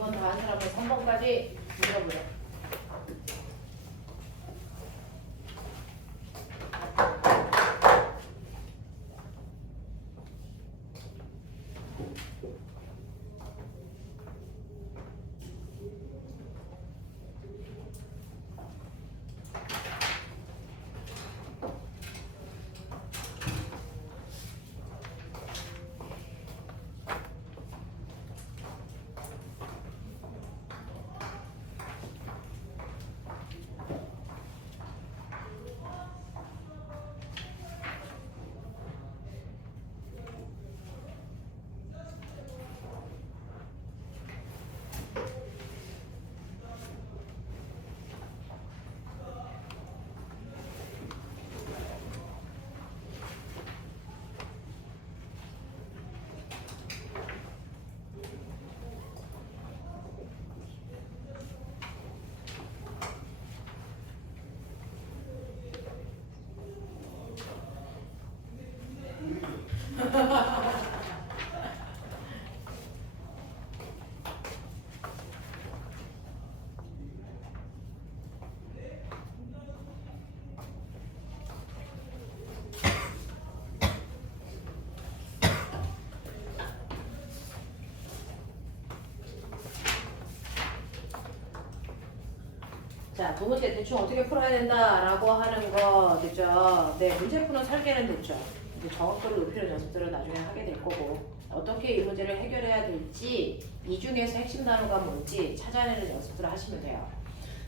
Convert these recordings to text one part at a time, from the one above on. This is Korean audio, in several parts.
2번 다 한 사람은 3번까지 물어보려. 자, 두 번째 대충 어떻게 풀어야 된다라고 하는 거 됐죠? 네, 문제 푸는 설계는 됐죠? 이제 정확도를 높이는 연습들을 나중에 하게 될 거고 어떻게 이 문제를 해결해야 될지 이 중에서 핵심 단어가 뭔지 찾아내는 연습들을 하시면 돼요.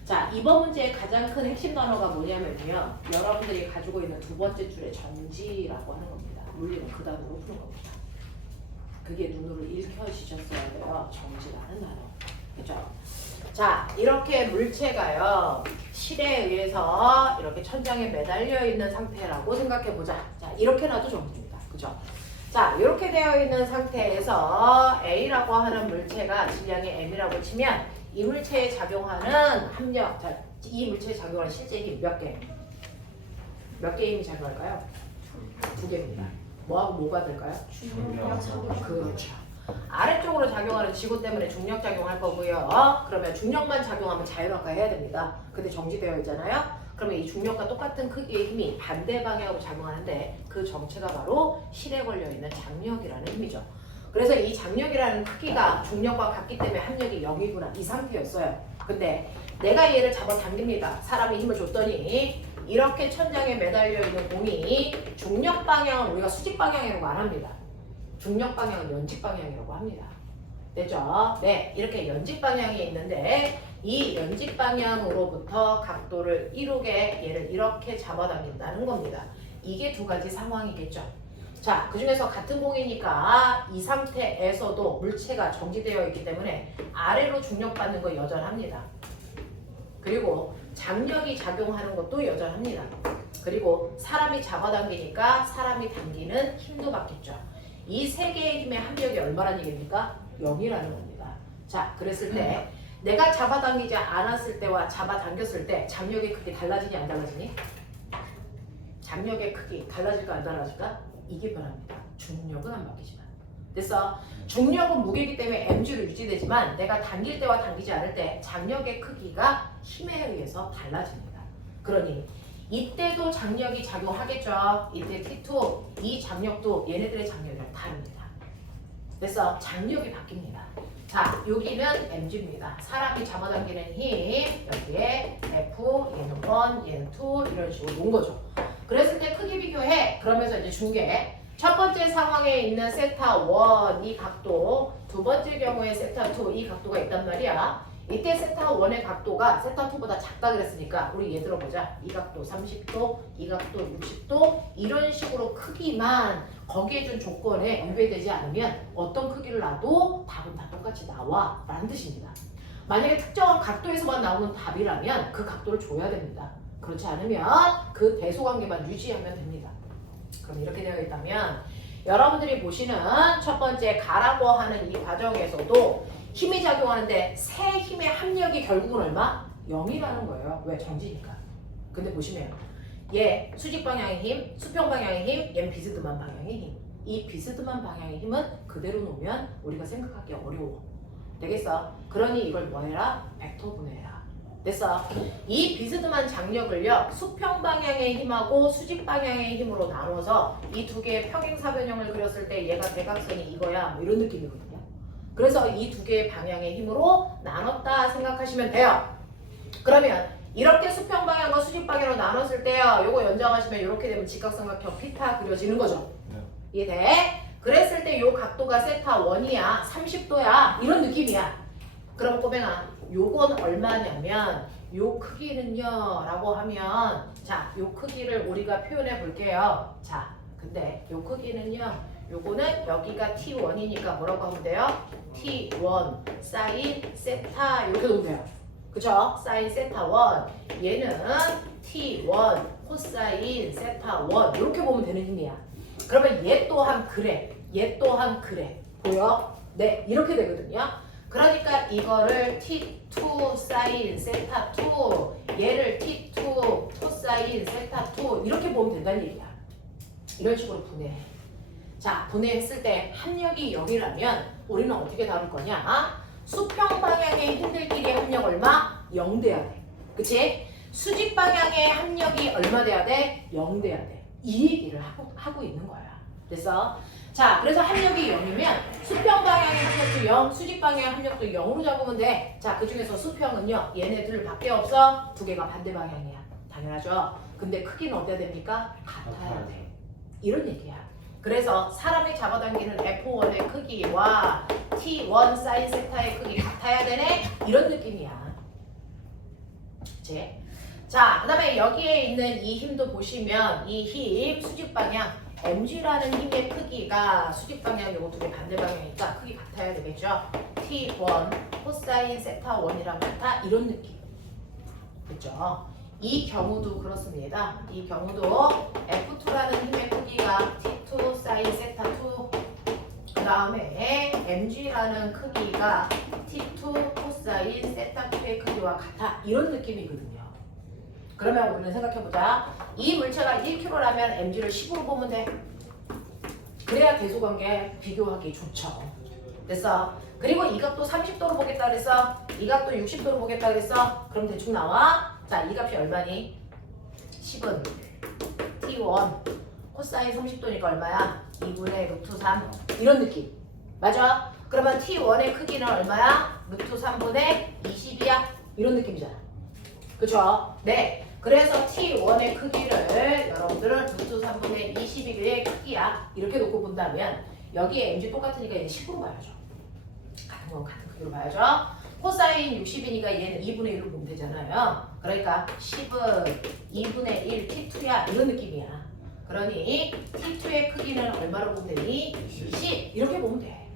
자, 이번 문제의 가장 큰 핵심 단어가 뭐냐면요. 여러분들이 가지고 있는 두 번째 줄의 정지라고 하는 겁니다. 물리는 그 단어로 푸는 겁니다. 그게 눈으로 읽혀지셨어야 돼요. 정지라는 단어. 그죠? 자, 이렇게 물체가요, 실에 의해서 이렇게 천장에 매달려 있는 상태라고 생각해 보자. 자, 이렇게 놔도 정지입니다. 그죠? 자, 이렇게 되어 있는 상태에서 A라고 하는 물체가 질량이 M이라고 치면 이 물체에 작용하는 합력, 자, 이 물체에 작용하는 실제 힘 몇 개? 몇 개의 힘이 작용할까요? 두 개입니다. 뭐하고 뭐가 될까요? 그렇죠. 아래쪽으로 작용하는 지구 때문에 중력 작용할 거고요. 그러면 중력만 작용하면 자율학화 해야 됩니다. 근데 정지되어 있잖아요. 그러면 이 중력과 똑같은 크기의 힘이 반대 방향으로 작용하는데 그 정체가 바로 실에 걸려있는 장력이라는 힘이죠. 그래서 이 장력이라는 크기가 중력과 같기 때문에 합력이 0이구나 이 상태였어요. 근데 내가 얘를 잡아당깁니다. 사람이 힘을 줬더니 이렇게 천장에 매달려 있는 공이 중력 방향은 우리가 수직 방향이라고 안 합니다. 중력 방향은 연직 방향이라고 합니다. 됐죠? 네, 이렇게 연직 방향이 있는데 이 연직 방향으로부터 각도를 이루게 얘를 이렇게 잡아당긴다는 겁니다. 이게 두 가지 상황이겠죠. 자, 그 중에서 같은 공이니까 이 상태에서도 물체가 정지되어 있기 때문에 아래로 중력받는 거 여전합니다. 그리고 장력이 작용하는 것도 여전합니다. 그리고 사람이 잡아당기니까 사람이 당기는 힘도 받겠죠. 이 세 개의 힘의 합력이 얼마라는 얘기입니까? 0이라는 겁니다. 자, 그랬을 때 내가 잡아당기지 않았을 때와 잡아당겼을 때 장력의 크기 달라지니 안 달라지니? 장력의 크기 달라질까 안 달라질까? 이게 변합니다. 중력은 안 바뀌지만. 그래서 중력은 무게이기 때문에 mg로 유지되지만 내가 당길 때와 당기지 않을 때 장력의 크기가 힘에 의해서 달라집니다. 그러니 이때도 장력이 작용하겠죠. 이때 T2, 이 장력도 얘네들의 장력이랑 다릅니다. 그래서 장력이 바뀝니다. 자, 여기는 mg입니다. 사람이 잡아당기는 힘, 여기에 F, 얘는 1, 얘는 2 이런 식으로 놓은 거죠. 그랬을 때 크기 비교해. 그러면서 이제 중계. 첫 번째 상황에 있는 세타 1, 이 각도, 두 번째 경우에 세타 2, 이 각도가 있단 말이야. 이때 세타 1의 각도가 세타 2보다 작다 그랬으니까 우리 얘 들어보자. 이 각도 30도, 이 각도 60도 이런 식으로 크기만 거기에 준 조건에 위배되지 않으면 어떤 크기를 놔도 답은 다 똑같이 나와 라는 뜻입니다. 만약에 특정한 각도에서만 나오는 답이라면 그 각도를 줘야 됩니다. 그렇지 않으면 그 대소관계만 유지하면 됩니다. 그럼 이렇게 되어 있다면 여러분들이 보시는 첫 번째 가라고 하는 이 과정에서도 힘이 작용하는데 새 힘의 합력이 결국은 얼마? 0이라는 거예요. 왜? 정지니까. 근데 보시면 얘 수직 방향의 힘, 수평 방향의 힘, 얘는 비스듬한 방향의 힘. 이 비스듬한 방향의 힘은 그대로 놓으면 우리가 생각하기 어려워. 되겠어? 그러니 이걸 뭐 해라? 벡터 분해해라. 됐어? 이 비스듬한 장력을요, 수평 방향의 힘하고 수직 방향의 힘으로 나눠서 이 두 개의 평행사변형을 그렸을 때 얘가 대각선이 이거야. 뭐 이런 느낌이거든요. 그래서 이 두 개의 방향의 힘으로 나눴다 생각하시면 돼요. 그러면 이렇게 수평 방향과 수직 방향으로 나눴을 때요, 요거 연장하시면 이렇게 되면 직각삼각형 피타 그려지는 거죠. 이해돼? 그랬을 때 요 각도가 세타 1이야. 30도야. 이런 느낌이야. 그럼 꼬맹아, 요건 얼마냐면 요 크기는요 라고 하면, 자, 요 크기를 우리가 표현해 볼게요. 자, 근데 요 크기는요, 요거는 여기가 T1이니까 뭐라고 하면 돼요? T1 사인 세타 이렇게 놓으면 돼요. 그쵸? 사인 세타 1. 얘는 T1 코사인 세타 1 이렇게 보면 되는 힘이야. 그러면 얘 또한 그래. 얘 또한 그래. 보여? 네, 이렇게 되거든요. 그러니까 이거를 T2 사인 세타 2, 얘를 T2 코사인 세타 2 이렇게 보면 된다는 얘기야. 이런 식으로 분해해. 자, 분해했을 때 합력이 0이라면 우리는 어떻게 다룰 거냐? 수평 방향의 힘들끼리의 합력 얼마? 0 돼야 돼. 그치? 수직 방향의 합력이 얼마 돼야 돼? 0 돼야 돼. 이 얘기를 하고 있는 거야. 됐어? 자, 그래서 합력이 0이면 수평 방향의 합력도 0, 수직 방향의 합력도 0으로 잡으면 돼. 자, 그 중에서 수평은요, 얘네들 밖에 없어. 두 개가 반대 방향이야. 당연하죠? 근데 크기는 어때야 됩니까? 같아야 돼. 이런 얘기야. 그래서 사람이 잡아당기는 F1의 크기와 T1 사인 세타의 크기 같아야 되네? 이런 느낌이야. 그치? 자, 그 다음에 여기에 있는 이 힘도 보시면 이 힘, 수직 방향, mg라는 힘의 크기가 수직 방향 요거 두 개 반대 방향이니까 크기 같아야 되겠죠? T1 코사인 세타 1이랑 같아? 이런 느낌. 그죠? 이 경우도 그렇습니다. 이 경우도 F2라는 힘의 크기가 T2 사인 세타 2, 그 다음에 mg라는 크기가 T2 코사인 세타 2의 크기와 같아. 이런 느낌이거든요. 그러면 우리는 생각해보자. 이 물체가 1kg라면 mg를 10으로 보면 돼. 그래야 대소관계 비교하기 좋죠. 됐어? 그리고 이 각도 30도로 보겠다 그랬어. 이 각도 60도로 보겠다 그랬어. 그럼 대충 나와. 자, 이 값이 얼마니? 10은 T1 코사인 30도니까 얼마야? 2분의 루트 3 이런 느낌. 맞아? 그러면 T1의 크기는 얼마야? 루트 3분의 20이야. 이런 느낌이잖아. 그쵸? 네. 그래서 T1의 크기를 여러분들은 루트 3분의 21의 크기야. 이렇게 놓고 본다면 여기에 mg 똑같으니까 얘는 10으로 봐야죠. 같은 건 같은 크기로 봐야죠. 코사인 60이니까 얘는 2분의 1로 보면 되잖아요. 그러니까 10은 2분의 1 T2야. 이런 느낌이야. 그러니 T2의 크기는 얼마로 보면 되니? 10. 이렇게 보면 돼.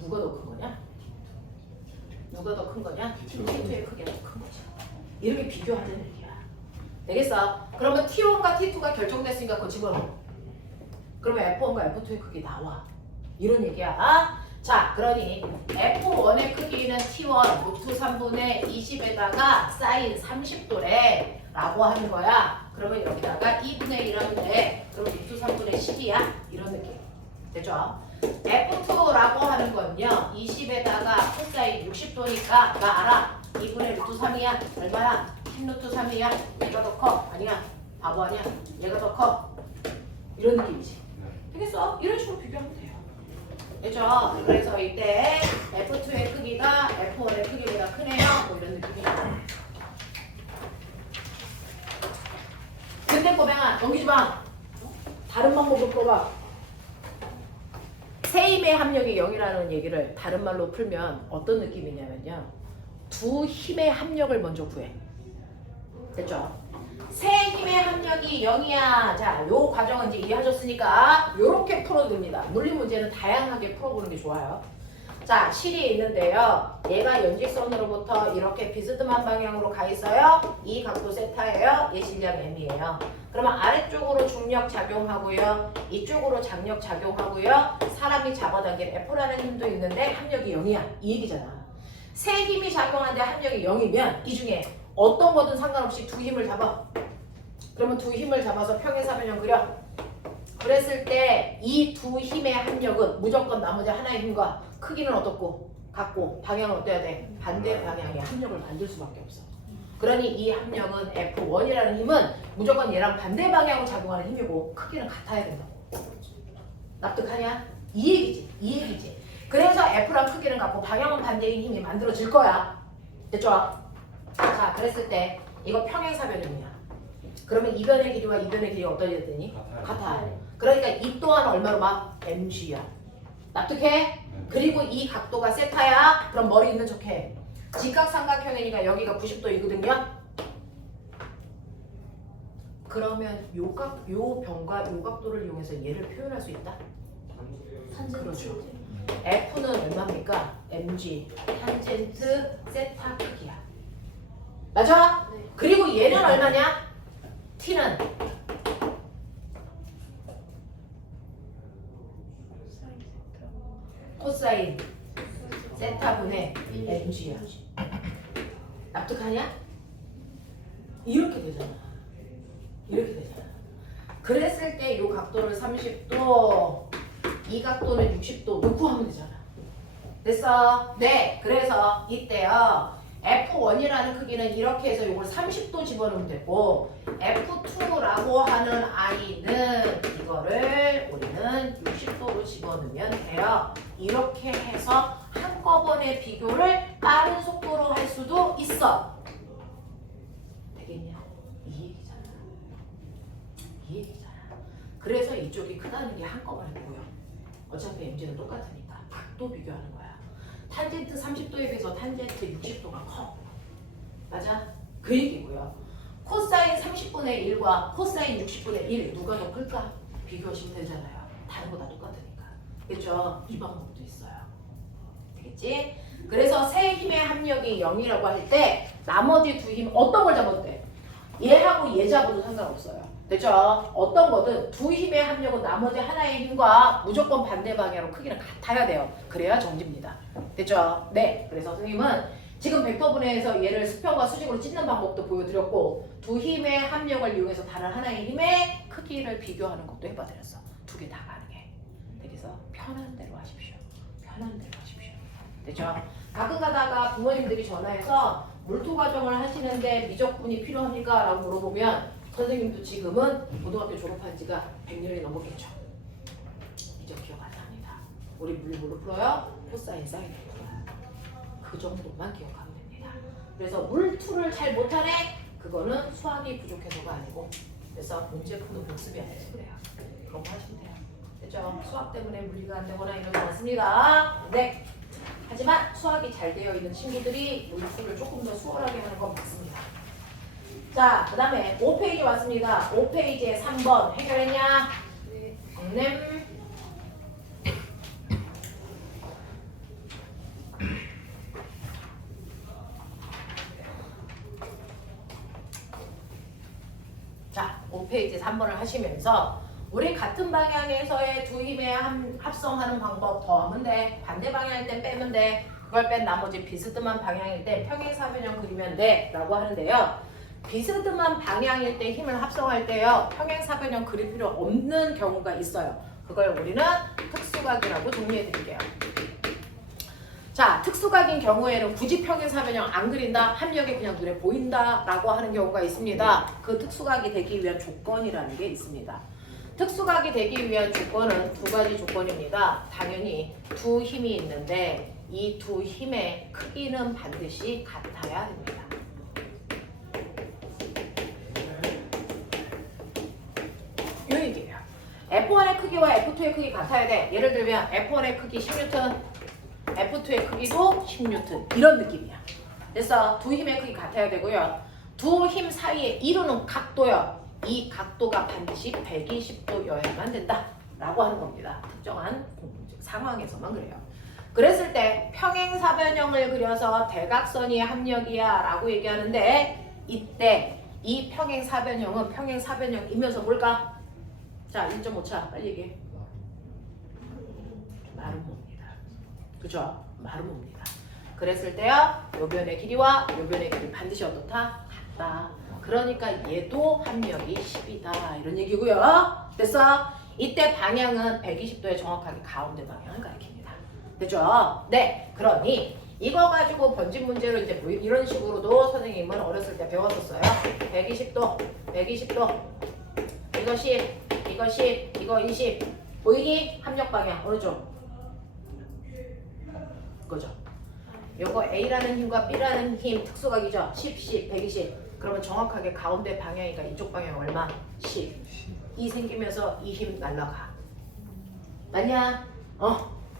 누가 더 큰 거냐? 누가 더 큰 거냐? T2의 크기가 더 큰 거지. 이렇게 비교하는 얘기야. 되겠어? 그러면 T1과 T2가 결정됐으니까 그거 집어넣어. 그러면 F1과 F2의 크기 나와. 이런 얘기야. 자, 그러니 F1의 크기는 T1 루트 3분의 20에다가 사인 30도래 라고 하는 거야. 그러면 여기다가 2분의 1 하면 돼. 그럼 루트 3분의 10이야. 이런 느낌. 됐죠? F2라고 하는 건요, 20에다가 코사인 60도니까 나 알아. 2분의 루트 3이야. 얼마야? 10 루트 3이야. 얘가 더 커. 아니야. 바보 아니야. 얘가 더 커. 이런 느낌이지. 되겠어? 이런 식으로 비교하면 돼요. 됐죠? 그래서 이때 F2의 크기가 F1의 크기보다 크네요. 뭐 이런 느낌이야. 근데 꼬맹아, 넘기지 마. 다른 방법으로 풀어봐. 세 힘의 합력이 0이라는 얘기를 다른 말로 풀면 어떤 느낌이냐면요. 두 힘의 합력을 먼저 구해. 됐죠? 세 힘의 합력이 0이야. 자, 요 과정은 이제 이해하셨으니까 요렇게 풀어도 됩니다. 물리 문제는 다양하게 풀어보는 게 좋아요. 자, 실이 있는데요. 얘가 연직선으로부터 이렇게 비스듬한 방향으로 가 있어요. 이 각도 세타예요. 얘 질량 m이에요. 그러면 아래쪽으로 중력 작용하고요. 이쪽으로 장력 작용하고요. 사람이 잡아당긴 F라는 힘도 있는데 합력이 0이야. 이 얘기잖아. 세 힘이 작용하는데 합력이 0이면 이 중에 어떤 거든 상관없이 두 힘을 잡아. 그러면 두 힘을 잡아서 평행사변형 그려. 그랬을 때 이 두 힘의 합력은 무조건 나머지 하나의 힘과 크기는 어떻고? 갖고 방향을 어때야 돼? 반대 방향의 합력을 만들 수밖에 없어. 그러니 이 합력은 F1이라는 힘은 무조건 얘랑 반대 방향으로 작용하는 힘이고 크기는 같아야 된다고. 납득하냐? 이 얘기지. 이 얘기지. 그래서 F랑 크기는 같고 방향은 반대인 힘이 만들어질 거야. 됐죠? 자, 그랬을 때 이거 평행사변형이야. 그러면 이 변의 길이와 이 변의 길이가 어떠해졌더니? 같아요. 그러니까 이 또한 얼마로 막 mg야. 납득해? 그리고 이 각도가 세타야. 그럼 머리 있는 척해. 직각삼각형이니까 여기가 90도이거든요. 그러면 요 변과 요 각도를 이용해서 얘를 표현할 수 있다? 그렇죠. F는 얼마입니까? mg 탄젠트 세타 크기야. 맞아? 네. 그리고 얘는 얼마냐? t는 코사인 세타분의 mg야. 납득하냐? 이렇게 되잖아. 이렇게 되잖아. 그랬을 때 이 각도를 30도, 이 각도는 60도 놓고 하면 되잖아. 됐어? 네. 그래서 이때요. F1이라는 크기는 이렇게 해서 이걸 30도 집어넣으면 되고 F2라고 하는 I는 이거를 우리는 60도로 집어넣으면 돼요. 이렇게 해서 한꺼번에 비교를 빠른 속도로 할 수도 있어. 되겠냐? 이 얘기잖아. 이 얘기잖아. 그래서 이쪽이 크다는 게 한꺼번에 보여. 어차피 mg는 똑같으니까 각도 비교하는 거야. 탄젠트 30도에 비해서 탄젠트 60도가 커. 맞아? 그 얘기고요. 코사인 30분의 1과 코사인 60분의 1 누가 더 클까? 비교하시면 되잖아요. 다른 거 다 똑같으니까. 그렇죠? 이 방법도 있어요. 되겠지? 그래서 세 힘의 합력이 0이라고 할 때 나머지 두 힘 어떤 걸 잡아도 돼? 얘하고 얘 잡아도 상관없어요. 됐죠? 어떤 거든 두 힘의 합력은 나머지 하나의 힘과 무조건 반대 방향으로 크기는 같아야 돼요. 그래야 정지입니다. 됐죠? 네. 그래서 선생님은 지금 벡터분해에서 얘를 수평과 수직으로 찢는 방법도 보여드렸고 두 힘의 합력을 이용해서 다른 하나의 힘의 크기를 비교하는 것도 해봐드렸어. 두 개 다 가능해. 그래서 편한 대로 하십시오. 편한 대로 하십시오. 됐죠? 가끔 가다가 부모님들이 전화해서 물토 과정을 하시는데 미적분이 필요합니까? 라고 물어보면 선생님도 지금은 고등학교 졸업한 지가 100년이 넘었겠죠. 미적 기억 안 납니다. 우리 물리 뭘로 풀어요? 코사인 사인으로 풀어요. 그 정도만 기억하면 됩니다. 그래서 물투를 잘 못하네? 그거는 수학이 부족해서가 아니고 그래서 문제 푸는 복습이 아니라서 그래요. 그런 거 하시면 돼요. 됐죠? 수학 때문에 물리가 안 되거나 이러지 않습니다. 네. 하지만 수학이 잘 되어 있는 친구들이 물풀을 조금 더 수월하게 하는 건 맞습니다. 자, 그 다음에 5페이지 왔습니다. 5페이지에 3번 해결했냐? 네. 자, 5페이지 3번을 하시면서 우리 같은 방향에서의 두 힘의 합성하는 방법 더하면 돼. 반대 방향일 땐 빼면 돼. 그걸 뺀 나머지 비스듬한 방향일 때 평행사변형 그리면 돼 라고 하는데요. 비스듬한 방향일 때 힘을 합성할 때요. 평행사변형 그릴 필요 없는 경우가 있어요. 그걸 우리는 특수각이라고 정리해 드릴게요. 자, 특수각인 경우에는 굳이 평행사변형 안 그린다, 합력이 그냥 눈에 보인다 라고 하는 경우가 있습니다. 그 특수각이 되기 위한 조건이라는 게 있습니다. 특수각이 되기 위한 조건은 두 가지 조건입니다. 당연히 두 힘이 있는데 이 두 힘의 크기는 반드시 같아야 됩니다. 이 얘기예요. F1의 크기와 F2의 크기 같아야 돼. 예를 들면 F1의 크기 10N, F2의 크기도 10N 이런 느낌이야. 그래서 두 힘의 크기 같아야 되고요. 두 힘 사이에 이루는 각도요. 이 각도가 반드시 120도여야만 된다 라고 하는 겁니다. 특정한 상황에서만 그래요. 그랬을 때 평행사변형을 그려서 대각선이 합력이야 라고 얘기하는데 이때 이 평행사변형은 평행사변형이면서 뭘까? 자, 1.5차 빨리 얘기해. 마름모입니다. 그죠? 마름모입니다. 그랬을 때요, 요 변의 길이와 요 변의 길이 반드시 어떻다? 같다. 그러니까 얘도 합력이 10이다 이런 얘기고요. 됐어? 이때 방향은 120도의 정확하게 가운데 방향을 가리킵니다. 됐죠? 네, 그러니 이거 가지고 번진 문제로 이제 뭐 이런 식으로도 선생님은 어렸을 때 배웠었어요. 120도, 120도, 이거 10, 이거 10, 이거 20. 보이니? 합력 방향 어느 쪽? 그죠? 요거 A라는 힘과 B라는 힘 특수각이죠? 10, 10, 120. 그러면 정확하게 가운데 방향이니까 이쪽 방향 얼마? 10. 이 생기면서 이 힘 날라가. 맞냐?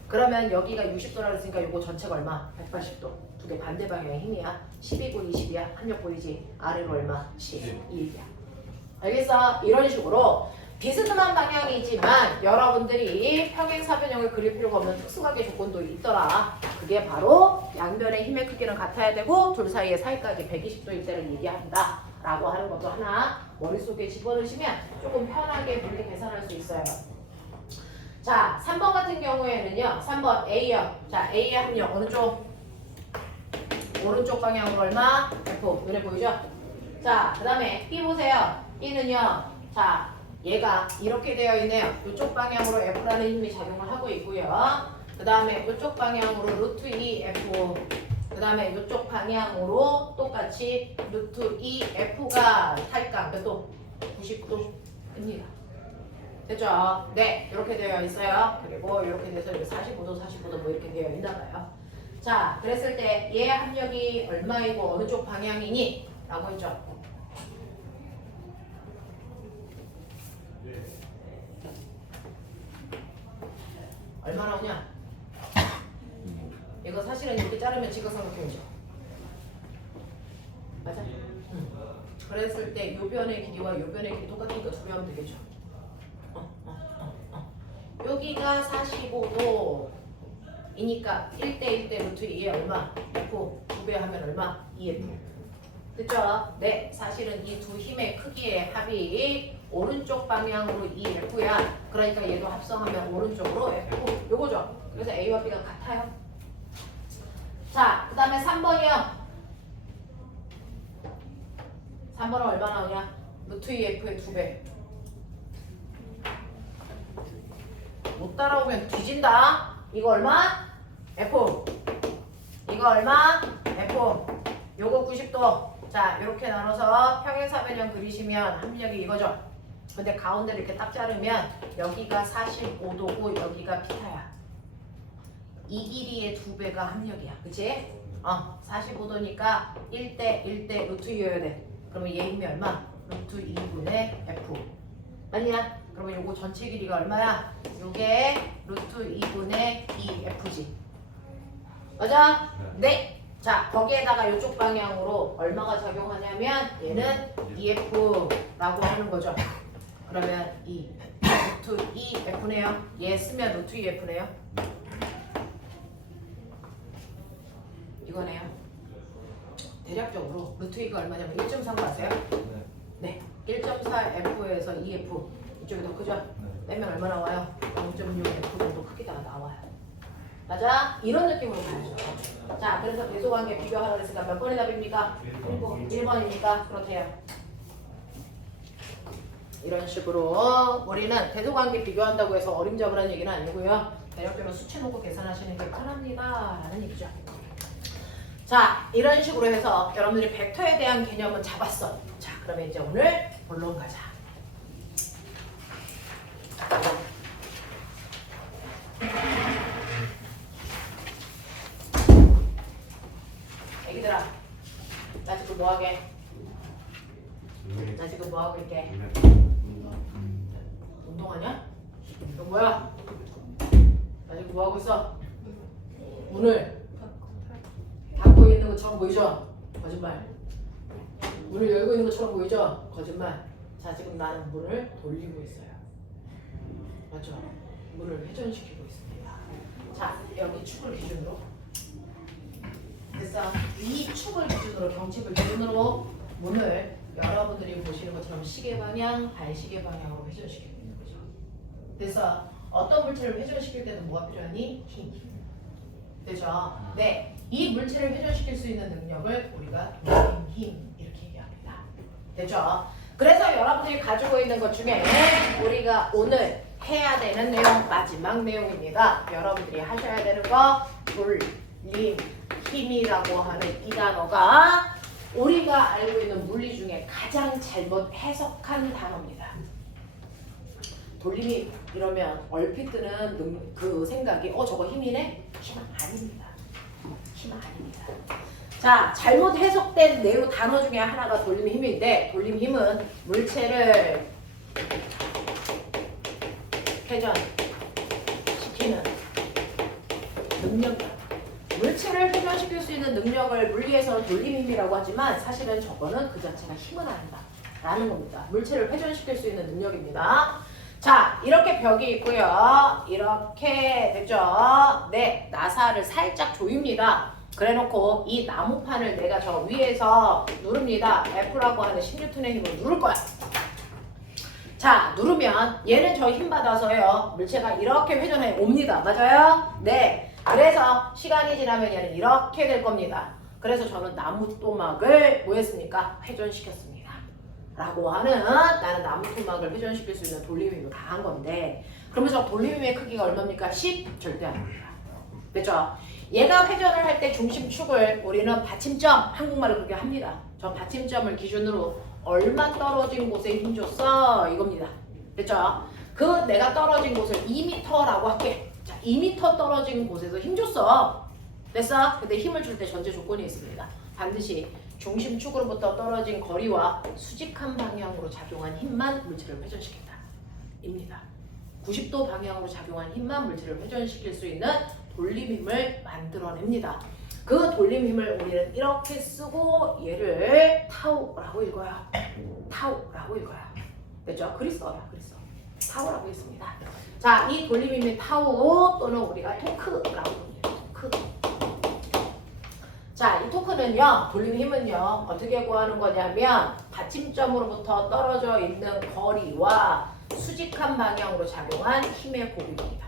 그러면 여기가 60도라 그랬으니까 요거 전체가 얼마? 180도. 두 개 반대 방향의 힘이야. 12고 20이야. 합력 보이지? 아래로 얼마? 10. 1이야. 알겠어? 이런 식으로 비스듬한 방향이지만 여러분들이 평행사변형을 그릴 필요가 없는 특수각의 조건도 있더라. 그게 바로 양변의 힘의 크기는 같아야 되고 둘 사이의 사이까지 120도일 때를 얘기한다 라고 하는 것도 하나 머릿속에 집어넣으시면 조금 편하게 물리 계산할 수 있어요. 자, 3번 같은 경우에는요. 3번 A형. 자, A의 합력 어느 쪽? 오른쪽 방향으로 얼마? F. 눈에 보이죠? 자, 그 다음에 B 보세요. B는요. 자, 얘가 이렇게 되어 있네요. 이쪽 방향으로 F라는 힘이 작용을 하고 있고요. 그 다음에 이쪽 방향으로 루트 2 F. 그 다음에 이쪽 방향으로 똑같이 루트 2 F가 탈각. 또 90도입니다. 됐죠? 네, 이렇게 되어 있어요. 그리고 이렇게 돼서 45도, 45도 뭐 이렇게 되어 있나 봐요. 자, 그랬을 때 얘 합력이 얼마이고 어느 쪽 방향이니? 라고 했죠. 얼마 나오냐? 이거 사실은 이렇게 자르면 직각삼각형이죠. 맞아? 그랬을 때 요 변의 길이와 요 변의 길이 똑같으니까 두 배 하면 되겠죠. 여기가 45도이니까 1대1대 루트 2에 얼마? F. 2배 하면 얼마? 2F. 됐죠? 네, 사실은 이 두 힘의 크기의 합이 오른쪽 방향으로 2F야. 그러니까 얘도 합성하면 오른쪽으로 F. 요거죠? 그래서 A와 B가 같아요. 자, 그 다음에 3번이요. 3번은 얼마 나오냐? 루트 2F의 2배. 못 따라오면 뒤진다. 이거 얼마? F. 이거 얼마? F. 요거 90도. 자, 이렇게 나눠서 평행사변형 그리시면 합력이 이거죠. 근데 가운데를 이렇게 딱 자르면 여기가 45도고 여기가 피타야. 이 길이의 2배가 합력이야. 그치? 45도니까 1대 루트 2여야 돼. 그러면 얘 힘이 얼마? 루트 2분의 F. 맞냐? 그러면 요거 전체 길이가 얼마야? 요게 루트 2분의 2F지. 맞아? 네. 자, 거기에다가 이쪽 방향으로 얼마가 작용하냐면 얘는 2F라고 하는 거죠. 그러면 이 루트 2F네요. 얘 쓰면 루트 2F네요. 이거네요. 대략적으로 루트 2가 얼마냐면 1.3거 아세요? 네. 1.4F에서 2F. 이쪽이 더 크죠? 빼면 얼마 나와요? 0.6F 정도 크기가 나와요. 맞아? 이런 느낌으로 가야죠. 자, 그래서 대소관계 비교하라고 했으니까 몇 번의 답입니까? 1번입니까? 그렇대요. 이런 식으로 우리는 대소관계 비교한다고 해서 어림잡으라는 얘기는 아니고요. 대략적으로 수치 놓고 계산하시는 게 편합니다. 라는 얘기죠. 자, 이런 식으로 해서 여러분들이 벡터에 대한 개념은 잡았어. 자, 그러면 이제 오늘 본론 가자. 애기들아, 나 지금 뭐하게? 나 지금 뭐하고 있게? 운동하냐? 너 뭐야? 나 지금 뭐하고 있어? 문을 닫고 있는 것처럼 보이죠? 거짓말. 문을 열고 있는 것처럼 보이죠? 거짓말. 자, 지금 나는 문을 돌리고 있어요. 맞죠? 문을 회전시키고 있습니다. 자, 여기 축을 기준으로. 그래서 이 축을 기준으로, 경칩을 기준으로 문을 여러분들이 보시는 것처럼 시계 방향, 반시계 방향으로 회전시키고 있는 거죠. 그래서 어떤 물체를 회전시킬 때는 뭐가 필요하니? 힘. 되죠? 네. 이 물체를 회전시킬 수 있는 능력을 우리가 힘 이렇게 얘기합니다. 되죠? 그래서 여러분들이 가지고 있는 것 중에 우리가 오늘 해야 되는 내용, 마지막 내용입니다. 여러분들이 하셔야 되는 거 돌림, 힘이라고 하는 이 단어가 우리가 알고 있는 물리 중에 가장 잘못 해석한 단어입니다. 돌림이 이러면 얼핏 드는 그 생각이 저거 힘이네? 힘 아닙니다. 힘 아닙니다. 자, 잘못 해석된 내용 단어 중에 하나가 돌림 힘인데 돌림 힘은 물체를 회전시키는 능력이다. 물체를 회전시킬 수 있는 능력을 물리에서는 돌림 힘이라고 하지만 사실은 저거는 그 자체가 힘은 아니다 라는 겁니다. 물체를 회전시킬 수 있는 능력입니다. 자, 이렇게 벽이 있고요. 이렇게 됐죠? 네, 나사를 살짝 조입니다. 그래놓고 이 나무판을 내가 저 위에서 누릅니다. F라고 하는 10N의 힘을 누를 거야. 자, 누르면 얘는 저 힘 받아서요. 물체가 이렇게 회전해 옵니다. 맞아요? 네. 그래서 시간이 지나면 얘는 이렇게 될 겁니다. 그래서 저는 나무 또막을 뭐 했습니까? 회전시켰습니다. 라고 하는 나는 나무 토막을 회전시킬 수 있는 돌림힘이 강한 건데 그러면 저 돌림힘의 크기가 얼마입니까? 10? 절대 아닙니다. 됐죠? 얘가 회전을 할 때 중심축을 우리는 받침점, 한국말을 그렇게 합니다. 저 받침점을 기준으로 얼마 떨어진 곳에 힘 줬어? 이겁니다. 됐죠? 그 내가 떨어진 곳을 2m라고 할게. 자, 2m 떨어진 곳에서 힘 줬어. 됐어? 근데 힘을 줄 때 전제 조건이 있습니다. 반드시 중심축으로부터 떨어진 거리와 수직한 방향으로 작용한 힘만 물체를 회전시킨다. 입니다. 90도 방향으로 작용한 힘만 물체를 회전시킬 수 있는 돌림힘을 만들어냅니다. 그 돌림힘을 우리는 이렇게 쓰고 얘를 타우라고 읽어요. 타우라고 읽어요. 됐죠? 그리스어야, 그리스어. 타우라고 있습니다. 자, 이 돌림힘의 타우 또는 우리가 토크라고 합니다. 토크. 자, 이 토크는요, 돌림힘은요, 어떻게 구하는 거냐면 받침점으로부터 떨어져 있는 거리와 수직한 방향으로 작용한 힘의 곱입니다.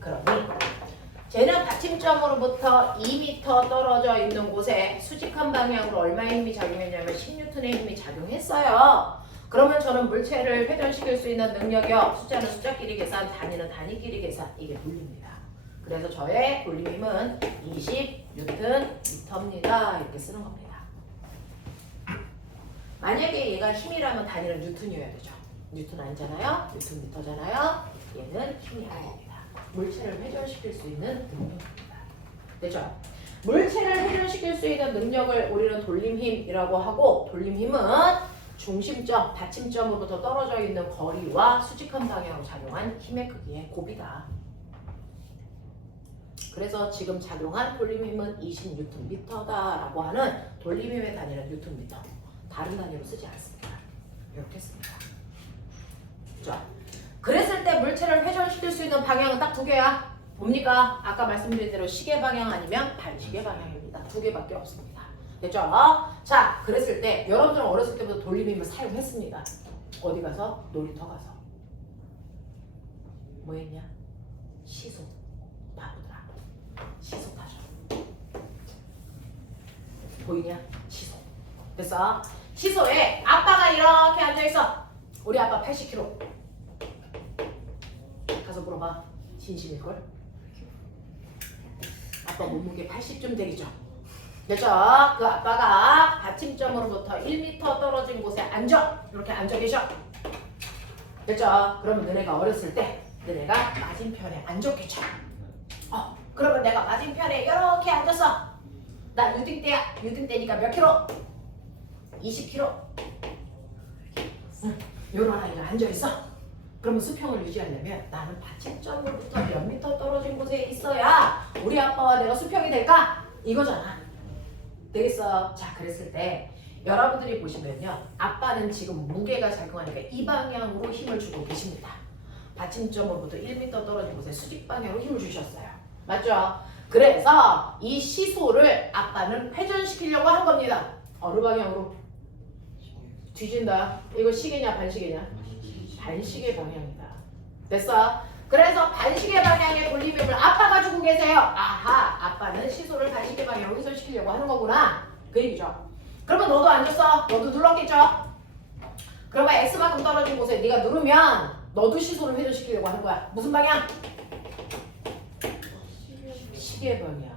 그러니 쟤는 받침점으로부터 2m 떨어져 있는 곳에 수직한 방향으로 얼마의 힘이 작용했냐면 10N의 힘이 작용했어요. 그러면 저는 물체를 회전시킬 수 있는 능력이요. 숫자는 숫자끼리 계산, 단위는 단위끼리 계산. 이게 돌립니다. 그래서 저의 돌림힘은 20Nm입니다. 이렇게 쓰는 겁니다. 만약에 얘가 힘이라면 단위는 뉴턴이어야 되죠. 뉴턴 아니잖아요. 뉴턴 미터잖아요. 얘는 힘이 아닙니다. 물체를 회전시킬 수 있는 능력입니다. 됐죠? 물체를 회전시킬 수 있는 능력을 우리는 돌림힘이라고 하고 돌림힘은 중심점, 받침점으로부터 떨어져 있는 거리와 수직한 방향으로 작용한 힘의 크기의 곱이다. 그래서 지금 작용한 돌림힘은 20Nm다라고 하는 돌림힘의 단위는 뉴턴미터. 다른 단위로 쓰지 않습니다. 이렇게 씁니다. 자, 그랬을 때 물체를 회전시킬 수 있는 방향은 딱 두 개야. 뭡니까? 아까 말씀드린 대로 시계 방향 아니면 반시계 방향입니다. 두 개밖에 없습니다. 됐죠? 자, 그랬을 때 여러분들은 어렸을 때부터 돌림힘을 사용했습니다. 어디 가서? 놀이터 가서. 뭐 했냐? 시소. 바보들아. 시소 타죠. 보이냐? 시소. 됐어? 시소에 아빠가 이렇게 앉아있어. 우리 아빠 80kg. 가서 물어봐. 진심일걸? 아빠 몸무게 80쯤 되겠죠? 됐죠? 그 아빠가 받침점으로부터 1m 떨어진 곳에 앉아. 이렇게 앉아 계셔. 됐죠? 그러면 너네가 어렸을 때 너네가 맞은편에 앉았겠죠? 그러면 내가 맞은편에 이렇게 앉았어. 나 유등대야. 유등대니까 몇 킬로? 20kg. 요런 아이가 앉아있어. 그러면 수평을 유지하려면 나는 받침점으로부터 몇 미터 떨어진 곳에 있어야 우리 아빠와 내가 수평이 될까? 이거잖아. 되겠어? 자, 그랬을 때 여러분들이 보시면요. 아빠는 지금 무게가 작용하니까 이 방향으로 힘을 주고 계십니다. 받침점으로부터 1m 떨어진 곳에 수직 방향으로 힘을 주셨어요. 맞죠? 그래서 이 시소를 아빠는 회전시키려고 한 겁니다. 어느 방향으로? 뒤진다. 이거 시계냐 반시계냐? 반시계 방향이다. 됐어? 그래서 반시계 방향의 돌림힘을 아빠가 주고 계세요. 아하, 아빠는 시소를 반시계 방향으로 회전시키려고 하는 거구나. 그 얘기죠. 그러면 너도 앉았어. 너도 눌렀겠죠? 그러면 X만큼 떨어진 곳에 네가 누르면 너도 시소를 회전시키려고 하는 거야. 무슨 방향? 시계 방향.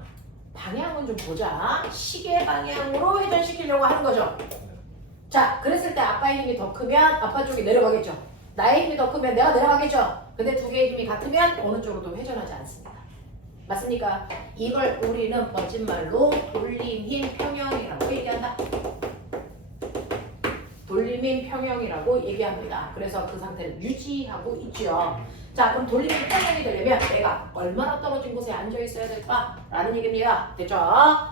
방향은 좀 보자. 시계 방향으로 회전시키려고 하는 거죠. 자, 그랬을 때 아빠의 힘이 더 크면 아빠 쪽이 내려가겠죠. 나의 힘이 더 크면 내가 내려가겠죠. 근데 두 개의 힘이 같으면 어느 쪽으로도 회전하지 않습니다. 맞습니까? 이걸 우리는 멋진 말로 돌림힘 평형이라고 얘기한다. 돌림힘 평형이라고 얘기합니다. 그래서 그 상태를 유지하고 있죠. 자, 그럼 돌림힘 평형이 되려면 내가 얼마나 떨어진 곳에 앉아 있어야 될까라는 얘기입니다. 됐죠?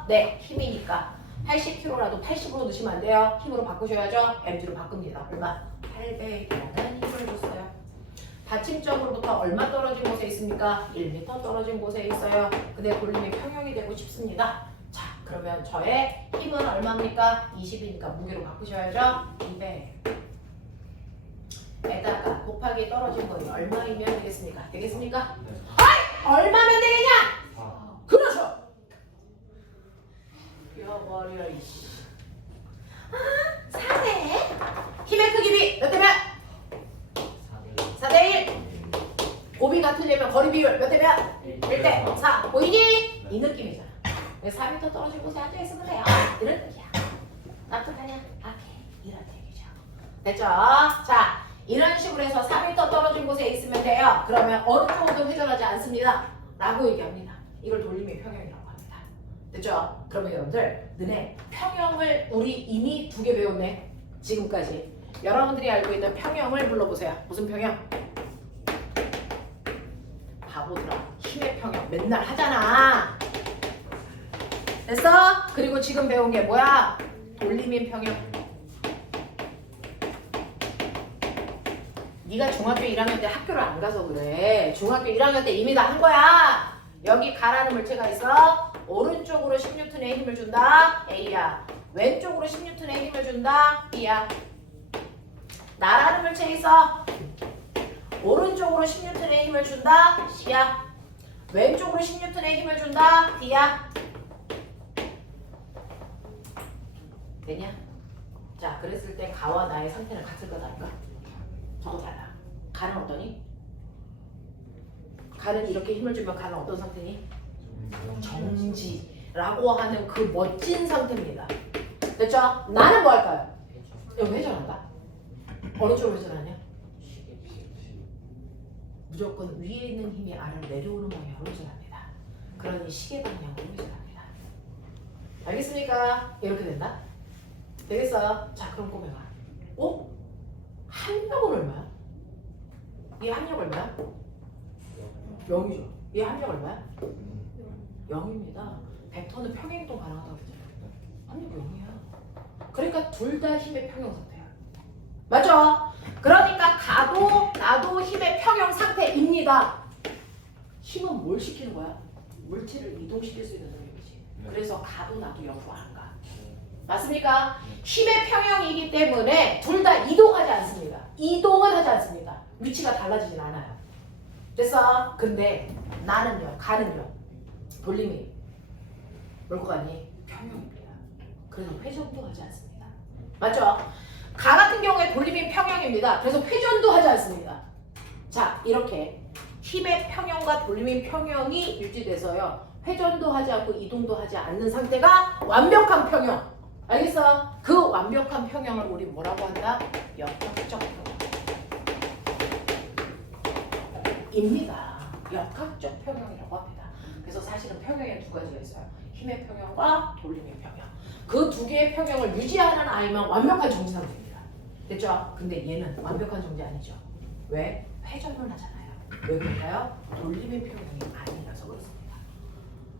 네, 힘이니까 80kg라도 80으로 넣으시면 안 돼요. 힘으로 바꾸셔야죠. mg로 바꿉니다. 얼마? 800이라는 힘을 줬어요. 받침점으로부터 얼마 떨어진 곳에 있습니까? 1m 떨어진 곳에 있어요. 근데 돌림이 평형이 되고 싶습니다. 자, 그러면 저의 힘은 얼마입니까? 20이니까 무게로 바꾸셔야죠. 200 에다가 곱하기 떨어진 거니 얼마이면 되겠습니까? 되겠습니까? 네. 얼마면 되겠냐? 4. 그렇죠. 여버려 이씨. 아, 4대 힘의 크기 비 몇 대면? 4대1. 곱이 같으려면 거리 비율 몇 대면? 1대 4. 보이니? 이 느낌이잖아. 4m 떨어진 곳에 앉아있으면 돼요. 이런 뜻이야. 납득하냐? 오케이. 이런 얘기죠. 됐죠? 자, 이런 식으로 해서 4m 떨어진 곳에 있으면 돼요. 그러면 어느 쪽으로도 회전하지 않습니다. 라고 얘기합니다. 이걸 돌림의 평형이라고 합니다. 됐죠? 그러면 여러분들 너네 평형을 우리 이미 2개 배웠네. 지금까지. 여러분들이 알고 있는 평형을 불러보세요. 무슨 평형? 바보들아. 힘의 평형 맨날 하잖아. 됐어? 그리고 지금 배운 게 뭐야? 돌림의 평형. 네가 중학교 1학년 때 학교를 안 가서 그래. 중학교 1학년 때 이미 다 한 거야. 여기 가라는 물체가 있어. 오른쪽으로 10N의 힘을 준다. A야. 왼쪽으로 10N의 힘을 준다. B야. 나라는 물체 있어. 오른쪽으로 10N의 힘을 준다. C야. 왼쪽으로 10N의 힘을 준다. D야. 되냐? 자, 그랬을 때 가와 나의 상태는 같을 거다니까. 저도 달라. 가는 어떠니? 가는 이렇게 힘을 주면 가는 어떤 상태니? 정지라고 하는 그 멋진 상태입니다. 됐죠? 나는 뭐 할까요? 여기 회전한다. 어느 쪽으로 회전하냐? 무조건 위에 있는 힘이 아래로 내려오는 방향으로 회전합니다. 그러니 시계 방향으로 회전합니다. 알겠습니까? 이렇게 된다? 되겠어? 자, 그럼 꼬매가. 어? 합력은 얼마야? 얘 합력 얼마야? 0이죠. 얘 합력 얼마야? 0입니다. 벡터는 평행이동 가능하다고 했잖아요. 합력 0이야. 그러니까 둘 다 힘의 평형 상태야. 맞죠? 그러니까 가도 나도 힘의 평형 상태입니다. 힘은 뭘 시키는 거야? 물체를 이동시킬 수 있는 능력이지. 그래서 가도 나도 옆으로 안 가. 맞습니까? 힘의 평형이기 때문에 둘 다 이동하지 않습니다. 이동은 하지 않습니다. 위치가 달라지진 않아요. 됐어? 근데 나는요, 가는요, 돌림이 뭘 것 같니? 평형입니다. 그래서 회전도 하지 않습니다. 맞죠? 가 같은 경우에 돌림이 평형입니다. 그래서 회전도 하지 않습니다. 자, 이렇게 힘의 평형과 돌림의 평형이 유지돼서요, 회전도 하지 않고 이동도 하지 않는 상태가 완벽한 평형. 알겠어? 그 완벽한 평형을 우리 뭐라고 한다? 역학적 평형입니다. 역학적 평형이라고 합니다. 그래서 사실은 평형에 두 가지가 있어요. 힘의 평형과 돌림의 평형. 그 두 개의 평형을 유지하는 아이만 완벽한 정지 상태입니다. 됐죠? 근데 얘는 완벽한 정지 아니죠. 왜? 회전을 하잖아요. 왜 그럴까요? 돌림의 평형이 아니라서 그렇습니다.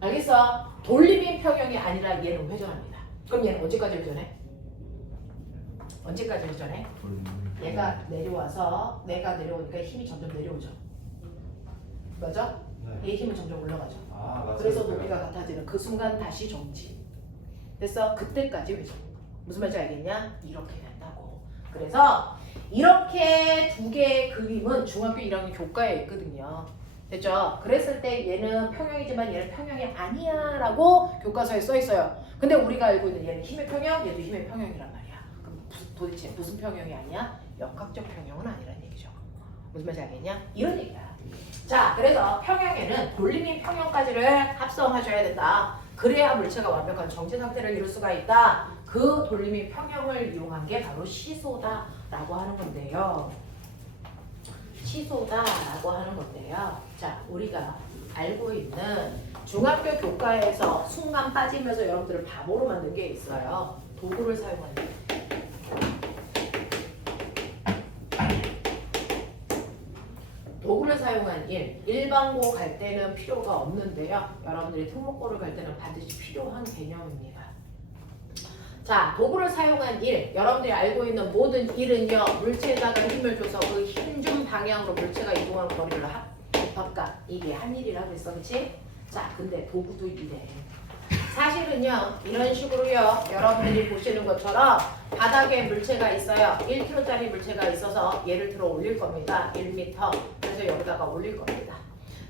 알겠어? 돌림의 평형이 아니라 얘는 회전합니다. 그럼 얘는 언제까지 회전해? 언제까지 회전해? 얘가 내려와서 내가 내려오니까 힘이 점점 내려오죠. 맞아? 네. 얘 힘은 점점 올라가죠. 아, 맞아요. 그래서 높이가 같아지는 그 순간 다시 정지. 됐어? 그때까지 회전. 무슨 말인지 알겠냐? 이렇게 된다고. 그래서 이렇게 두 개의 그림은 중학교 1학년 교과에 있거든요. 됐죠? 그랬을 때 얘는 평형이지만 얘는 평형이 아니야 라고 교과서에 써 있어요. 근데 우리가 알고 있는 얘는 힘의 평형, 얘도 힘의 평형이란 말이야. 그럼 도대체 무슨 평형이 아니야? 역학적 평형은 아니라는 얘기죠. 무슨 말인지 알겠냐? 이런 얘기야. 자, 그래서 평형에는 돌림인 평형까지를 합성하셔야 된다. 그래야 물체가 완벽한 정체 상태를 이룰 수가 있다. 그 돌림인 평형을 이용한 게 바로 시소다라고 하는 건데요. 시소다라고 하는 건데요. 자, 우리가 알고 있는 중학교 교과에서 순간 빠지면서 여러분들을 바보로 만든 게 있어요. 도구를 사용하는 게. 도구를 사용한 일, 일반고 갈 때는 필요가 없는데요. 여러분들이 특목고를 갈 때는 반드시 필요한 개념입니다. 자, 도구를 사용한 일, 여러분들이 알고 있는 모든 일은요, 물체에다가 힘을 줘서 그 힘 준 방향으로 물체가 이동하는 거리를 곱합까 이게 한 일이라고 했어, 그치? 자, 근데 도구도 이래. 사실은요, 이런 식으로요, 여러분들이 보시는 것처럼 바닥에 물체가 있어요. 1kg짜리 물체가 있어서 예를 들어 올릴 겁니다. 1m. 그래서 여기다가 올릴 겁니다.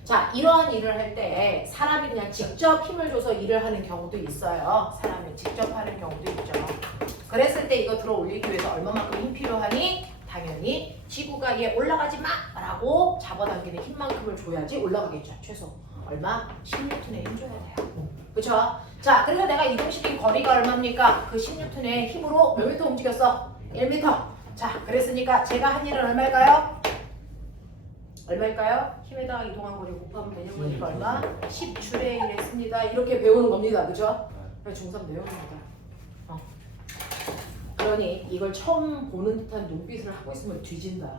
자, 이런 일을 할 때 사람이 그냥 직접 힘을 줘서 일을 하는 경우도 있어요. 사람이 직접 하는 경우도 있죠. 그랬을 때 이거 들어 올리기 위해서 얼마만큼 힘 필요하니? 당연히 지구가 얘 올라가지 마! 라고 잡아당기는 힘만큼을 줘야지 올라가겠죠. 최소. 얼마? 10N의 힘 줘야 돼요. 그쵸? 자, 그래서 내가 이동시킨 거리가 얼마입니까? 그 10N의 힘으로 몇 미터 움직였어? 1m. 자, 그랬으니까 제가 한 일은 얼마일까요? 얼마일까요? 힘에다가 이동한 거리 곱하면 되는 거니까 얼마? 10줄의 1 했습니다. 이렇게 배우는 겁니다. 그죠? 중3 내용입니다. 그러니 이걸 처음 보는 듯한 눈빛을 하고 있으면 뒤진다.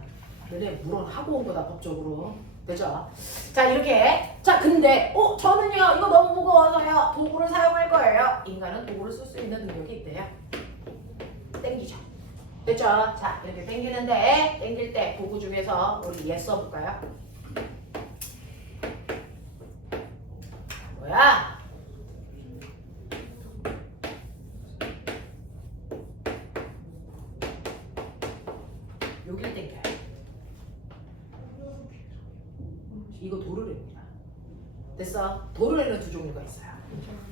너네 물론 하고 온 거다 법적으로. 되죠? 자, 이렇게. 자, 근데 저는요 이거 너무 무거워서요 도구를 사용할 거예요. 인간은 도구를 쓸 수 있는 능력이 있대요. 땡기죠. 됐죠? 자, 이렇게 땡기는데 땡길 때 도구 중에서 우리 얘 써볼까요? 뭐야? 여기를 땡겨요. 이거 도르래입니다. 됐어? 도르래는 두 종류가 있어요.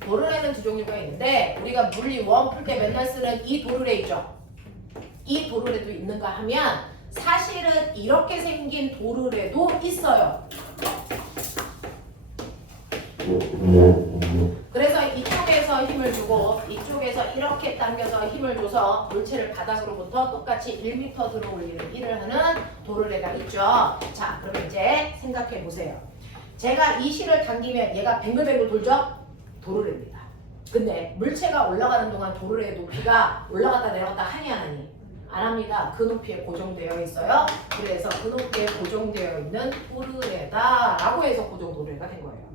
도르래는 두 종류가 있는데 우리가 물리 원 풀 때 맨날 쓰는 이 도르래 있죠? 이 도르래도 있는가 하면 사실은 이렇게 생긴 도르래도 있어요. 그래서 이쪽에서 힘을 주고 이쪽에서 이렇게 당겨서 힘을 줘서 물체를 바닥으로부터 똑같이 1m 들어 올리는 일을 하는 도르래가 있죠. 자, 그럼 이제 생각해 보세요. 제가 이 실을 당기면 얘가 뱅글뱅글 돌죠? 도르래입니다. 근데 물체가 올라가는 동안 도르래의 높이가 올라갔다 내려갔다 하니 안 하니? 안 합니다. 그 높이에 고정되어 있어요. 그래서 그 높이에 고정되어 있는 도르래다 라고 해서 고정 도르래가 된 거예요.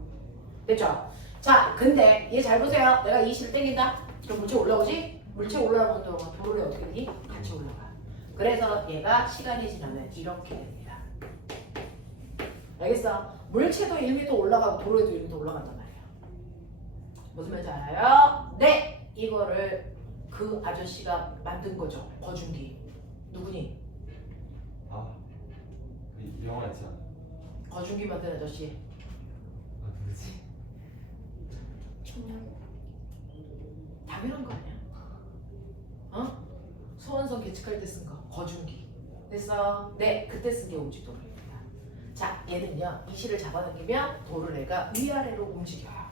됐죠? 자, 근데 얘 잘 보세요. 내가 이 실 땡긴다? 그럼 물체 올라오지? 물체 올라오는 동안 도르래 어떻게 되니? 같이 올라가. 그래서 얘가 시간이 지나면 이렇게 됩니다. 알겠어? 물체도 1m 올라가고 도르래도 1m 올라간단 말이에요. 무슨 말인지 알아요? 네! 이거를 그 아저씨가 만든 거죠. 거중기. 누구니? 이 영화 있지 않아? 거중기 만든 아저씨. 누구지? 청년. 당연한 거 아니야? 소원성 계측할 때 쓴 거. 거중기. 됐어? 네, 그때 쓴 게 움직도르래입니다. 자, 얘는요. 이 실을 잡아당기면 도르래가 위아래로 움직여요.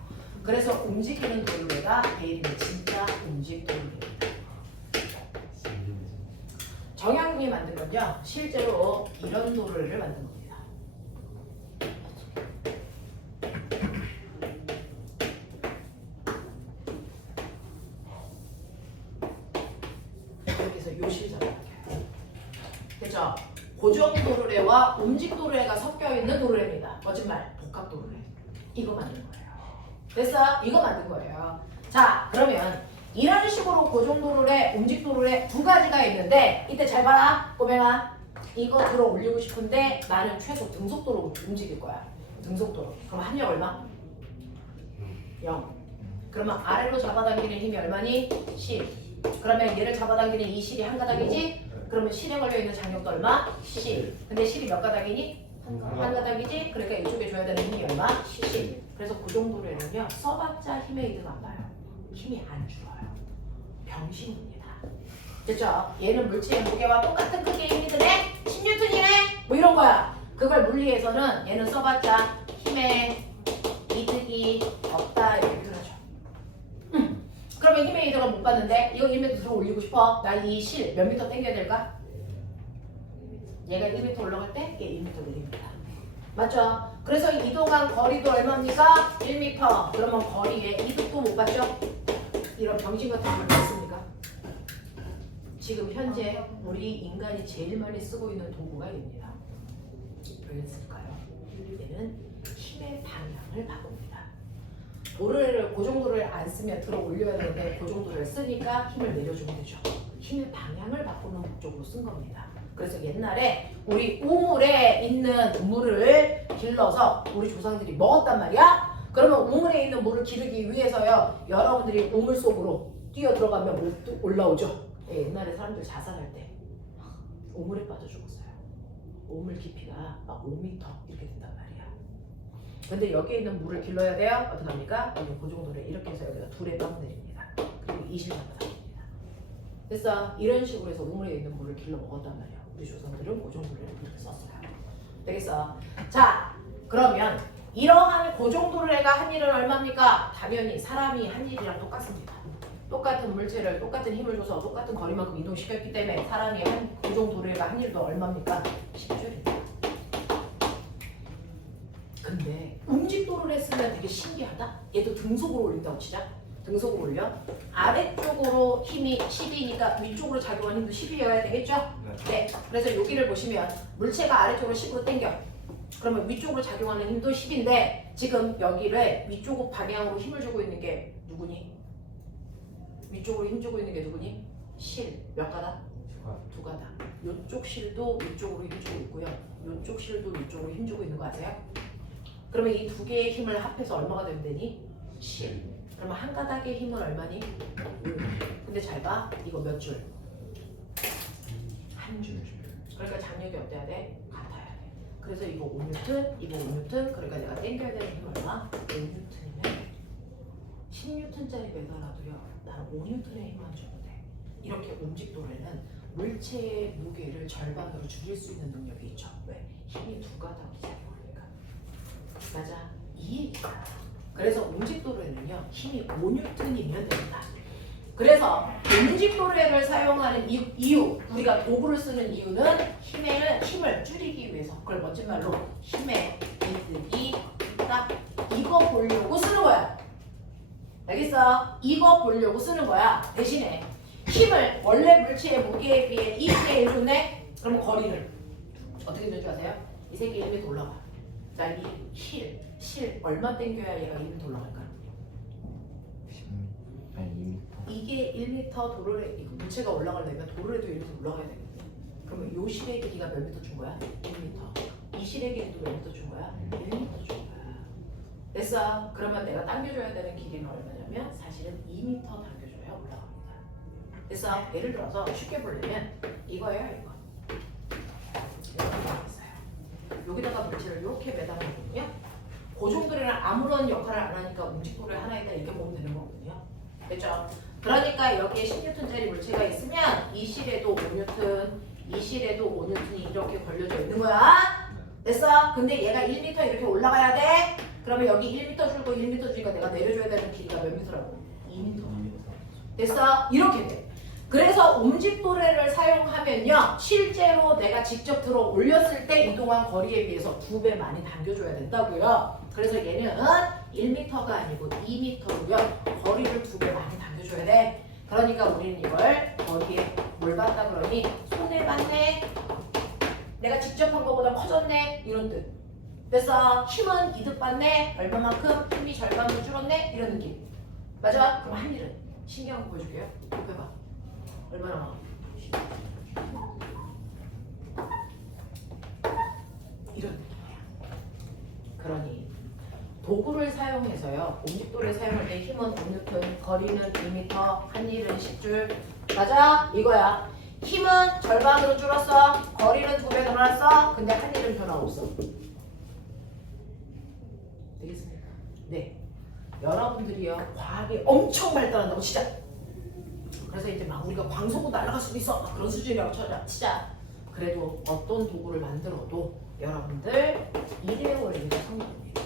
그래서 움직이는 도르래가 베이링의 진짜 움직도르래입니다. 정약용이 만든 건요. 실제로 이런 도르래를 만든 겁니다. 여기서 요실 잡아당겨요. 그죠? 고정 도르래와 움직 도르래가 섞여 있는 도르래입니다. 거짓말, 복합 도르래. 이거 만든 거예요. 됐어? 이거 만든 거예요. 자, 그러면 이런 식으로 고정 도르래, 움직 도르래 두 가지가 있는데 이때 잘 봐라, 꼬맹아. 이거 들어 올리고 싶은데 나는 최소 등속도로 움직일 거야. 등속도로. 그럼 합력 얼마? 0. 그러면 아래로 잡아당기는 힘이 얼마니? 10. 그러면 얘를 잡아당기는 이 실이 한 가닥이지? 그러면 실에 걸려있는 장력도 얼마? 10. 근데 실이 몇 가닥이니? 한 가닥이지? 그러니까 이쪽에 줘야 되는 힘이 얼마? 10. 그래서 고정 도르래는요. 써봤자 힘의 이득 안 봐요. 힘이 안 줄어요. 병신입니다. 됐죠? 얘는 물체의 무게와 똑같은 크기의 힘이 드네? 10N이네? 뭐 이런 거야. 그걸 물리에서는 얘는 써봤자 힘의 이득이 없다 이렇게 들어줘. 그러면 힘의 이득을 못 받는데 이거 1m 들어 올리고 싶어. 나 이 실 몇 미터 당겨야 될까? 얘가 1m 올라갈 때 얘 1m 내립니다. 맞죠? 그래서 이동한 거리도 얼마입니까? 1m. 그러면 거리에 이득도 못 받죠? 이런 병신 같은 걸 봤습니까? 지금 현재 우리 인간이 제일 많이 쓰고 있는 도구가 얘입니다. 왜 쓸까요? 얘는 힘의 방향을 바꿉니다. 도를 고정도를 안 쓰면 들어 올려야 되는데 고정도를 쓰니까 힘을 내려주면 되죠. 힘의 방향을 바꾸는 목적으로 쓴 겁니다. 그래서 옛날에 우리 우물에 있는 물을 길러서 우리 조상들이 먹었단 말이야. 그러면 우물에 있는 물을 기르기 위해서요, 여러분들이 우물 속으로 뛰어 들어가면 물 올라오죠. 예, 옛날에 사람들 자살할 때 우물에 빠져 죽었어요. 우물 깊이가 막 5m 이렇게 된단 말이야. 근데 여기에 있는 물을 길러야 돼요. 어떡합니까? 여기 그 정도를 이렇게 해서 여기다 둘에 빵 내립니다. 그리고 이실감을 담깁니다. 됐어? 이런 식으로 해서 우물에 있는 물을 길러 먹었단 말이야. 우리 조상들은 그 정도를 이렇게 썼어요. 되겠어? 자, 그러면 이러한 그 정도를 내가 한 일은 얼마입니까? 당연히 사람이 한 일이랑 똑같습니다. 똑같은 물체를 똑같은 힘을 줘서 똑같은 거리만큼 이동시켰기 때문에 사람이 한 그 정도를 내가 한 일도 얼마입니까? 10줄입니다. 근데 움직도를 했으면 되게 신기하다? 얘도 등속으로 올린다고 치자. 등속으로 올려. 아래쪽으로 힘이 10이니까 위쪽으로 작용하는 힘도 10이어야 되겠죠? 네. 그래서 여기를 보시면 물체가 아래쪽으로 10으로 당겨. 그러면 위쪽으로 작용하는 힘도 10인데 지금 여기를 위쪽 방향으로 힘을 주고 있는 게 누구니? 위쪽으로 힘 주고 있는 게 누구니? 실. 몇 가닥? 두 가닥. 이쪽 실도 위쪽으로 힘 주고 있고요. 이쪽 실도 위쪽으로 힘 주고 있는 거 아세요? 그러면 이 두 개의 힘을 합해서 얼마가 되면 되니? 10. 그러면 한 가닥의 힘은 얼마니? 5. 근데 잘 봐. 이거 몇 줄? 한 줄. 그러니까 장력이 어때야 돼? 같아야 돼. 그래서 이거 5N, 이거 5N. 그러니까 내가 당겨야 되는 힘 얼마? 5N이면 10N짜리 매달아도요. 나는 5N의 힘만 줘도 돼. 이렇게 움직도래는 물체의 무게를 절반으로 줄일 수 있는 능력이 있죠. 왜? 힘이 두 가닥이 작용하니까. 맞아. 이 얘기야. 그래서 움직도래는요. 힘이 5N이면 됩니다. 그래서 움직도래를 사용하는 이유, 우리가 도구를 쓰는 이유는 힘을 줄이기 위해서. 그걸 멋진 말로 힘의 이득이 있다. 이거 보려고 쓰는 거야. 알겠어? 이거 보려고 쓰는 거야. 대신에 힘을 원래 물체의 무게에 비해 2분의 1 줬네? 그럼 거리를 어떻게 줄 줄 아세요? 이 새끼 1m 올라가. 자, 이 실 얼마 당겨야 얘가 1m 올라갈까? 10m 아니 2m. 이게 1m 도로에 물체가 올라가려면 도로에도 1m 올라가야 되거든. 그러면 요 실의 길이가 몇 미터 준 거야? 1m. 이 실의 길이도 몇 미터 준 거야? 1m 준 거야. 됐어? 그러면 내가 당겨줘야 되는 길이는 얼마냐면 사실은 2m 당겨줘야 올라갑니다. 됐어? 예를 들어서 쉽게 보려면 이거예요, 이거. 여기다가 물체를 이렇게 매달아놓거든요. 고정도래는 아무런 역할을 안 하니까 움직도래 하나 있다 이렇게 보면 되는 거거든요. 됐죠? 그러니까 여기에 10N짜리 물체가 있으면 이 실에도 5N, 이 실에도 5N이 이렇게 걸려져 있는 거야. 됐어? 근데 얘가 1m 이렇게 올라가야 돼. 그러면 여기 1m 줄고 1m 주니까 내가 내려줘야 되는 길이가 몇 미터라고? 2m. 됐어? 이렇게 돼. 그래서 움직도래를 사용하면요, 실제로 내가 직접 들어 올렸을 때 이동한 거리에 비해서 2배 많이 당겨줘야 된다고요. 그래서 얘는 1m가 아니고 2m고요. 거리를 2배 많이 당겨줘야 돼. 그러니까 우리는 이걸 거리에 뭘 받다 그러니 손해 받네. 내가 직접 한 거보다 커졌네. 이런 뜻. 그래서 힘은 이득 받네. 얼마만큼 힘이 절반으로 줄었네. 이런 느낌. 맞아? 그럼 한 일은 신경 보여줄게요. 이거 해봐. 얼마나 많아? 이런 느낌이야. 그러니 도구를 사용해서요, 움직도를 사용할 때 힘은 5N, 거리는 2m, 한 일은 10줄. 맞아? 이거야. 힘은 절반으로 줄었어. 거리는 2배 늘어났어. 근데 한 일은 변화 없어. 되겠습니까? 네. 여러분들이요, 과학이 엄청 발달한다고 치자. 그래서 이제 막 우리가 광속으로 날아갈 수도 있어. 막 그런 수준이라고 치자. 그래도 어떤 도구를 만들어도 여러분들 이대 원리가 성립됩니다.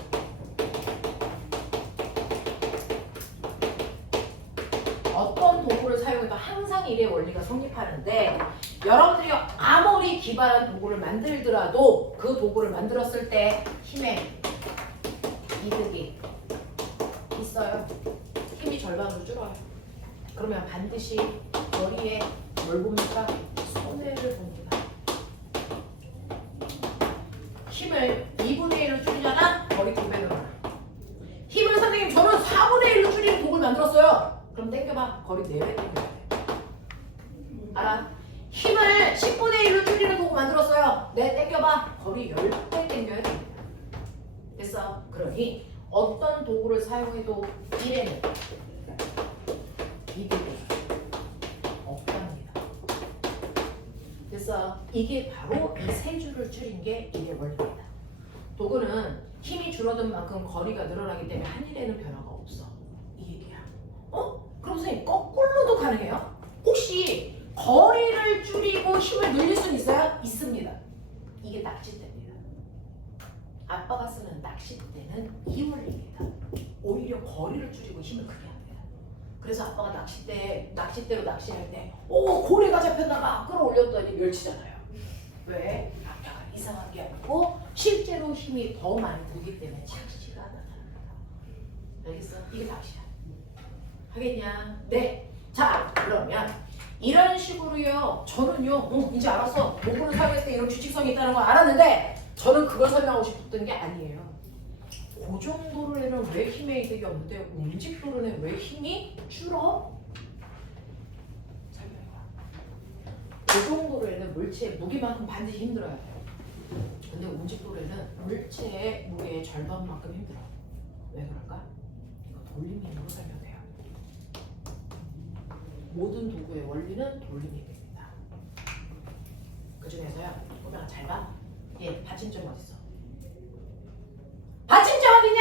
어떤 도구를 사용해도 항상 이대 원리가 성립하는데 여러분들이 아무리 기발한 도구를 만들더라도 그 도구를 만들었을 때 힘의 이득이 있어요. 힘이 절반으로 줄어요. 그러면 반드시 머리에 뭘 봅니까? 손해를 봅니다. 힘을 2분의 1로 줄이잖아? 거리 2배 늘어나. 힘을 선생님 저는 4분의 1로 줄이는 도구를 만들었어요. 그럼 땡겨봐. 거리 4배 땡겨야 돼. 알아? 힘을 10분의 1로 줄이는 도구 만들었어요. 네, 땡겨봐. 거리 10배 땡겨야 됩니다. 됐어? 그러니 어떤 도구를 사용해도 미래는 이득이 없답니다. 그래서 이게 바로 이 세 줄을 줄인 게 이의 원리입니다. 도구는 힘이 줄어든 만큼 거리가 늘어나기 때문에 한 일에는 변화가 없어. 이 얘기야. 그럼 선생님 거꾸로도 가능해요? 혹시 거리를 줄이고 힘을 늘릴 수는 있어요? 있습니다. 이게 낚싯대입니다. 아빠가 쓰는 낚싯대는 이 원리입니다. 오히려 거리를 줄이고 힘을 크게 합니다. 그래서 아빠가 낚싯대로 낚시할 때 고래가 잡혔다가 끌어올렸더니 멸치잖아요. 왜? 아빠가 이상하게 하고 실제로 힘이 더 많이 들기 때문에 착시가 나타납니다. 알겠어? 이게 낚시야. 하겠냐? 네. 자, 그러면 이런 식으로요. 저는요. 이제 알았어. 도구를 사용했을 때 이런 규칙성이 있다는 걸 알았는데 저는 그걸 설명하고 싶었던 게 아니에요. 고정도로에는 왜 힘의 이득이 없는데 움직도로는 왜 힘이 줄어? 설명해봐. 고정도로에는 물체의 무게만큼 반드시 힘들어야 돼요. 근데 움직도로에는 물체의 무게의 절반만큼 힘들어. 왜 그럴까? 이거 돌림 힘으로 설명돼요. 모든 도구의 원리는 돌림 힘입니다. 그 중에서요. 보면 잘 봐. 얘 받침점 어디 있어? 받침점 어디냐?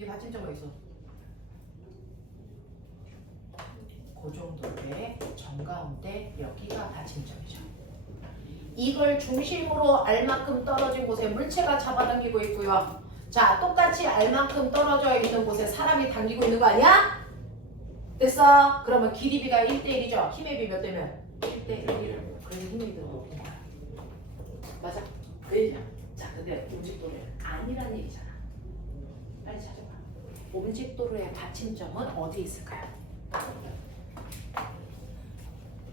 얘 받침점 어디 있어? 고정도로의 정가운데 여기가 받침점이죠. 이걸 중심으로 알만큼 떨어진 곳에 물체가 잡아당기고 있고요. 자, 똑같이 알만큼 떨어져 있는 곳에 사람이 당기고 있는 거 아니야? 됐어? 그러면 길이 비가 1대1이죠. 힘의 비 몇 대면? 1대1이라고. 그래서 힘의 비가 높은 거야. 맞아? 그 얘기야. 자, 근데 움직도로는 아니란 얘기잖아. 빨리 찾아봐. 움직도로의 받침점은 어디 있을까요?